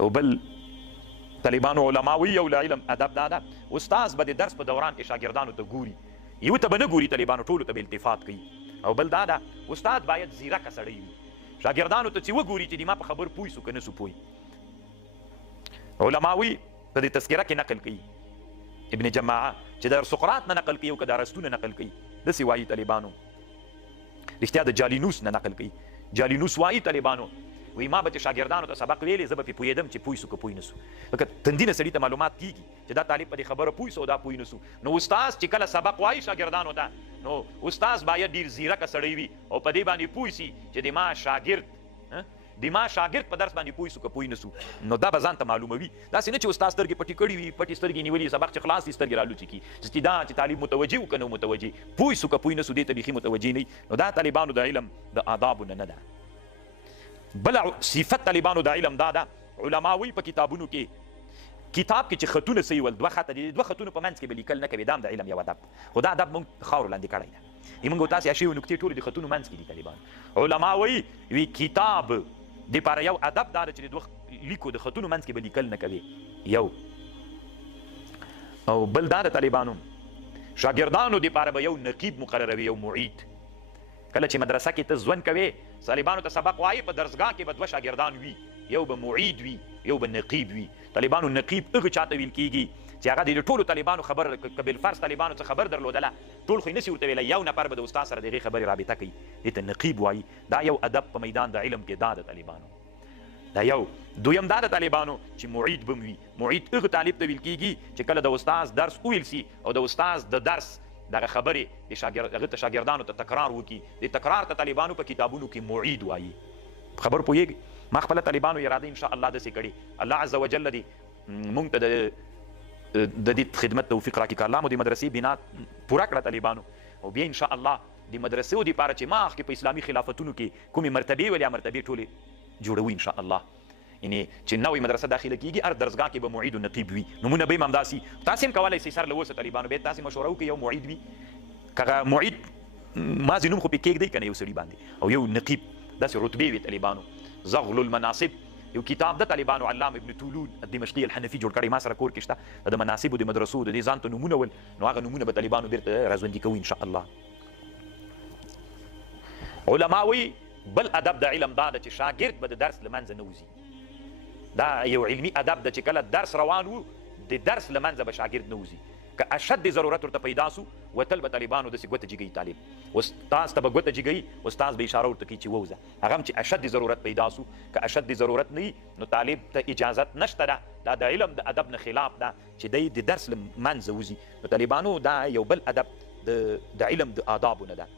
او بل طالبانو علماوي یو له علم ادب دا ده استاذ به د درس په دوران کې شاګردانو ته ګوري، یو ته به نه ګوري، طالبانو ټولو ته به التفات کوي. او بل دا ده استاد باید زیرکه سړی وي، شاګردانو ته چې وګوري چې ما په خبر پوه سو که نه سو پوه. علماوي په دې تذکره کې نقل کوي ابن جماعه چې د سقراط نه نقل کوي او که د ارسطو نه نقل کوي، داسې وایي طالبانو. رښتیا د جالینوس نه نقل کوي، جالینوس وایي طالبانو وی ما به چې شاګردانو ته سبق ویلې زه به پرې پوهېدم چې پوه سو که پوه نه سو. لکه تندینه سړي ته معلومات کېږي چې دا طالب په دې خبره پوه سو او دا پوه نه سو. نو استاذ چې کله سبق وایي شاګردانو ته، نو استاذ باید ډېر زیرکه سړی وي او په دې باندې پوه سي چې د ما شاګرد په درس باندې پوه سو که پوه نه سو. نو دا به ځان ته معلوموي، داسې نه چې استاد سترګې پټې کړي وي، پټې سترګې نیولي، سبق چې خلاص دي سترګې رالوچې کړي چې دا چې طالب متوجه و که نه متوجه، پوه سو که پوه نه سو، دې ته بیخي متوجه نه. نو دا طالبانو د علم د آدابو نه ده. بله صفت طالبانو د علم دا ده، علماوی په کتابونو کې کتاب کې چې خطونه صحیح ول، دوه خطه دي، دوه خطونه په منځ کې به لیکل نه کوي، دا هم د علم یو ادب. خو دا ادب موږ خاورو لاندې کړی ده، موږ تاسې اشیو نکتې ټولې د خطونو منځ کې دي. طالبان علما وی کتاب دپاره یو ادب دا ده چې د دوه لیکو د خطونو منځ کې به لیکل نه کوي یو. او بل دا د طالبانو شاګردانو دپاره به یو نقیب مقرروي، یو معید. کله چې مدرسه کې ته ژوند کوې، طالبانو ته سبق وایي، په درسګاه کې به دوه شاګردان وي، یو به معید وي یو به نقیب وي. طالبانو نقیب هغه چاته ویل کېږي چې هغه د ټولو طالبانو خبر که بالفرض طالبانو څه خبر درلودله، ټول خو یې نسي ورته ویلی، یو نفر به د استاد سره د هغې خبرې رابطه کوي، دې ته نقیب وایي. دا یو ادب په میدان د علم کې دا د طالبانو دا یو. دویم دا د طالبانو چې معید به وي. معید هغه طالب ته ویل کېږي چې کله د استاد درس وویل سي او د استاد د درس دغه خبرې هغه ته شاګردانو ته تکرار وکړي، د تکرار ته طالبانو په کتابونو کې معید وایي. خبر پوهېږي؟ ما خپله طالبانو اراده انشاءالله داسې کړې، الله عز وجل دې مونږ ته د دې خدمت توفیق راکړي، که الله مو د مدرسې بنا پوره کړه طالبانو. او بیا انشاءالله د مدرسو دپاره چې مخکې په اسلامي خلافتونو کې کومې مرتبې ولې مرتبې ټولې جوړوو انشاءالله. یعنې چې نوې مدرسه داخله کېږي، هر درسګاه کې به معید و نقیب وي. نومونه به یې هم همداسې، تاسې هم کولی شئ سر له اوسه طالبانو بیا تاسې مشوره وکړئ یو معید وي، که معید مازې نوم خو پرې کېږدئ که نه یو سړي باندې، او یو نقیب، داسې رتبې وي طالبانو. زغل المناصب یو کتاب د طالبانو علام ابن طولون الدمشقي الحنفي جوړ کړی، ما سره کور کې شته، د مناصبو د مدرسو د دې ځان ته نومونه ول، نو هغه نومونه به طالبانو بیرته راژوندي کوو انشاءالله. علما وایي بل ادب د علم دا ده چې شاګرد به د درس له منځه نه وځي. دا یو علمي ادب ده چې کله درس روان و د درس له منځه به شاګرد نه وځي. که اشد ضرورت ورته پیدا سو وتل به طالبانو داسې ګوته جګوي طالب، استاذ ته به ګوته جګوي، استاذ به اشاره ورته کوي چې ووځه، هغه هم چې اشد ضرورت پیدا سو. که اشد ضرورت نه وي نو طالب ته اجازت نشته ده، دا د علم د ادب نه خلاف ده چې دی د درس له منځه وځي. نو طالبانو دا یو بل ادب د علم د آدابو نه ده.